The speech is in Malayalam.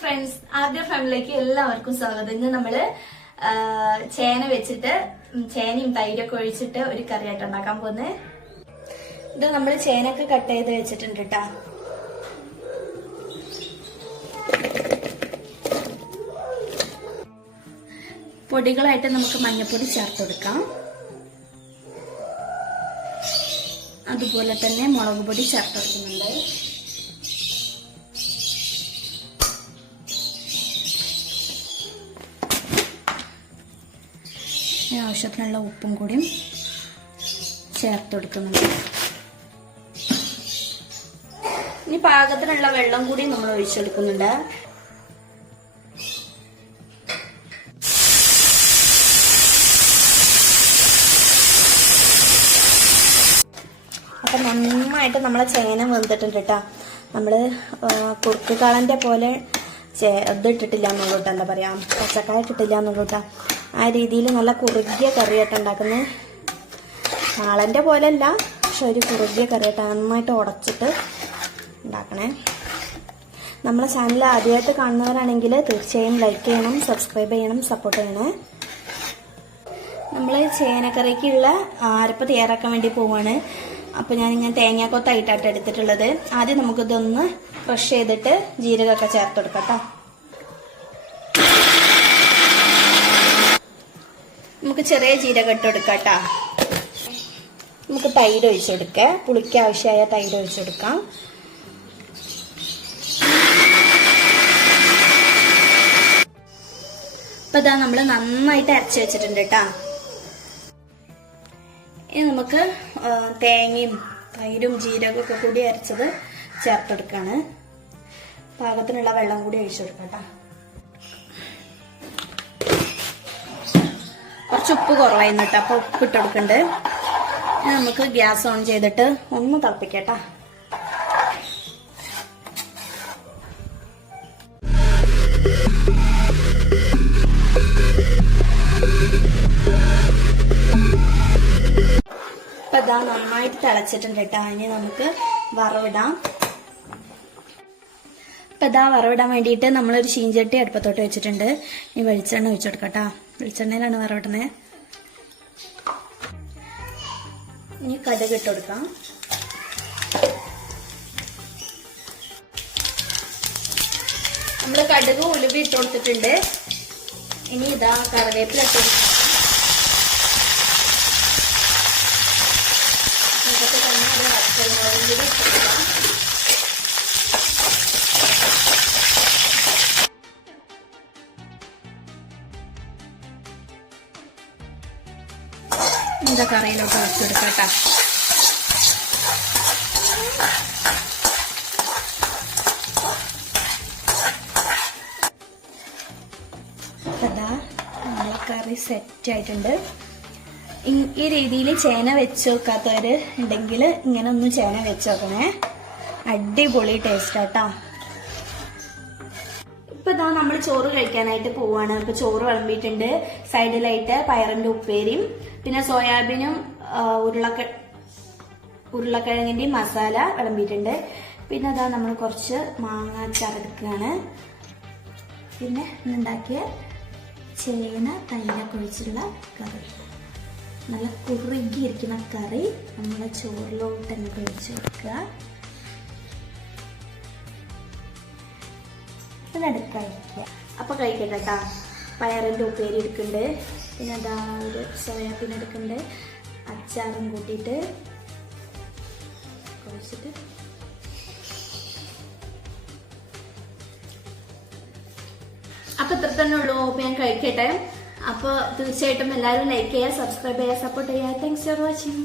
ഫ്രണ്ട്സ്, ആദ്യ ഫാമിലിയിലേക്ക് എല്ലാവർക്കും സ്വാഗതം. ഇന്ന് നമ്മള് ചേന വെച്ചിട്ട് ചേനയും തൈരൊക്കെ ഒഴിച്ചിട്ട് ഒരു കറിയായിട്ട് ഉണ്ടാക്കാൻ പോകുന്നത്. ഇത് നമ്മൾ ചേനയൊക്കെ കട്ട് ചെയ്ത് വെച്ചിട്ടുണ്ട് കേട്ടാ. പൊടികളായിട്ട് നമുക്ക് മഞ്ഞൾപ്പൊടി ചേർത്ത് കൊടുക്കാം. അതുപോലെ തന്നെ മുളക് പൊടി ചേർത്ത് കൊടുക്കുന്നുണ്ട്. ആവശ്യത്തിനുള്ള ഉപ്പും കൂടിയും ചേർത്ത് കൊടുക്കുന്നുണ്ട്. ഇനി പാകത്തിനുള്ള വെള്ളം കൂടി നമ്മൾ ഒഴിച്ചെടുക്കുന്നുണ്ട്. അപ്പൊ നന്നായിട്ട് നമ്മളെ ചേന വെന്തിട്ടുണ്ട് കേട്ടാ. നമ്മള് കുറുക്ക് കാളന്റെ പോലെ ഇതിട്ടിട്ടില്ല എന്നുള്ളൂ കേട്ടോ. എന്താ പറയാ, പച്ചക്കായ ഇട്ടിട്ടില്ല എന്നുള്ളൂ കേട്ടോ. ആ രീതിയിൽ നല്ല കുറുകിയ കറിയായിട്ട് ഉണ്ടാക്കുന്നത്. കാളന്റെ പോലെ അല്ല, പക്ഷെ ഒരു കുറുകിയ കറിയായിട്ട് നന്നായിട്ട് ഉടച്ചിട്ട് ഉണ്ടാക്കണേ. നമ്മളെ ചാനൽ ആദ്യമായിട്ട് കാണുന്നവരാണെങ്കിൽ തീർച്ചയായും ലൈക്ക് ചെയ്യണം, സബ്സ്ക്രൈബ് ചെയ്യണം, സപ്പോർട്ട് ചെയ്യണേ. നമ്മൾ ചേനക്കറിക്കുള്ള അരപ്പ് തയ്യാറാക്കാൻ വേണ്ടി പോവാണ്. അപ്പൊ ഞാനിങ്ങനെ തേങ്ങാക്കൊത്തായിട്ടാണ് എടുത്തിട്ടുള്ളത്. ആദ്യം നമുക്കിതൊന്ന് ക്രഷ് ചെയ്തിട്ട് ജീരകമൊക്കെ ചേർത്ത് കൊടുക്കാം കേട്ടോ. നമുക്ക് ചെറിയ ജീരകം ഇട്ട് കൊടുക്കാം കേട്ടോ. നമുക്ക് തൈര് ഒഴിച്ചു കൊടുക്കാം. പുളിക്ക് ആവശ്യമായ തൈര് ഒഴിച്ചു കൊടുക്കാം. അപ്പൊ ഇതാ നമ്മള് നന്നായിട്ട് അരച്ചു വെച്ചിട്ടുണ്ട് കേട്ടാ. ഇനി നമുക്ക് തേങ്ങയും തൈരും ജീരകവും ഒക്കെ കൂടി അരച്ചത് ചേർത്തെടുക്കാണ്. പാകത്തിനുള്ള വെള്ളം കൂടി ഒഴിച്ചു കൊടുക്കാം കേട്ടോ. കുറച്ച് ഉപ്പ് കുറവായിരുന്നു കേട്ടോ, അപ്പൊ ഉപ്പ് ഇട്ട് കൊടുക്കണ്ട്. നമുക്ക് ഗ്യാസ് ഓൺ ചെയ്തിട്ട് ഒന്ന് തിളപ്പിക്കട്ടാ. ഇപ്പൊ ഇതാ നന്നായിട്ട് തിളച്ചിട്ടുണ്ട് കേട്ടോ. ഇനി നമുക്ക് വറവിടാം. ഇപ്പൊ ഇതാ വറവിടാൻ വേണ്ടിയിട്ട് നമ്മളൊരു ചീഞ്ചട്ടി അടുപ്പത്തോട്ട് വെച്ചിട്ടുണ്ട്. ഇനി വെളിച്ചെണ്ണ ഒഴിച്ചു കൊടുക്കട്ടോ. വെളിച്ചെണ്ണയിലാണ് വറവിടുന്നത്. ഇനി കടുക് ഇട്ട് കൊടുക്കാം. നമ്മള് കടുക് ഉലുവ ഇട്ട് കൊടുത്തിട്ടുണ്ട്. ഇനി ഇതാ കറിവേപ്പില ഇട്ട് കൊടുക്കാം. ഇതൊക്കെ തന്നെ ഒരു പച്ചമുളകും കൂടി ഇട്ട് കൊടുക്കാം. ഇതാ കറിയിലോട്ട് വെച്ചെടുക്കാം കേട്ടോ. അതാ നമ്മളെ കറി സെറ്റ് ആയിട്ടുണ്ട്. ഈ രീതിയിൽ ചേന വെച്ച് നോക്കാത്തവര് ഉണ്ടെങ്കിൽ ഇങ്ങനെ ഒന്ന് ചേന വെച്ച് നോക്കണേ. അടിപൊളി ടേസ്റ്റ് ആട്ടോ. ഇപ്പൊ ഇതാ നമ്മൾ ചോറ് കഴിക്കാനായിട്ട് പോവാണ്. ഇപ്പൊ ചോറ് വിളമ്പിയിട്ടുണ്ട്. സൈഡിലായിട്ട് പയറിന്റെ ഉപ്പേരിയും പിന്നെ സോയാബീനും ഉരുളക്കിഴങ്ങിന്റെയും മസാല വിളമ്പിയിട്ടുണ്ട്. പിന്നെ അതാ നമ്മൾ കുറച്ച് മാങ്ങ അച്ചാർ എടുക്കുകയാണ്. പിന്നെ ഉണ്ടാക്കിയ ചേന തൈരൊക്കെ ഒഴിച്ചുള്ള കറി, നല്ല കുറുകിയിരിക്കുന്ന കറി നമ്മളെ ചോറിലോട്ട് തന്നെ ഒഴിച്ചു കൊടുക്കുക. കഴിക്കുക. അപ്പൊ കഴിക്കട്ടെ കേട്ടാ. പയറിന്റെ ഉപ്പേരി എടുക്കുന്നുണ്ട്. പിന്നെ അതാ ഒരു സോയാബീൻ എടുക്കുന്നുണ്ട്. അച്ചാറും കൂട്ടിയിട്ട് കഴിച്ചിട്ട് അപ്പൊ ഇത്ര തന്നെ ഉള്ളൂ. ഞാൻ കഴിക്കട്ടെ. അപ്പൊ തീർച്ചയായിട്ടും എല്ലാവരും ലൈക്ക് ചെയ്യുക, സബ്സ്ക്രൈബ് ചെയ്യുക, സപ്പോർട്ട് ചെയ്യുക. Thanks for watching.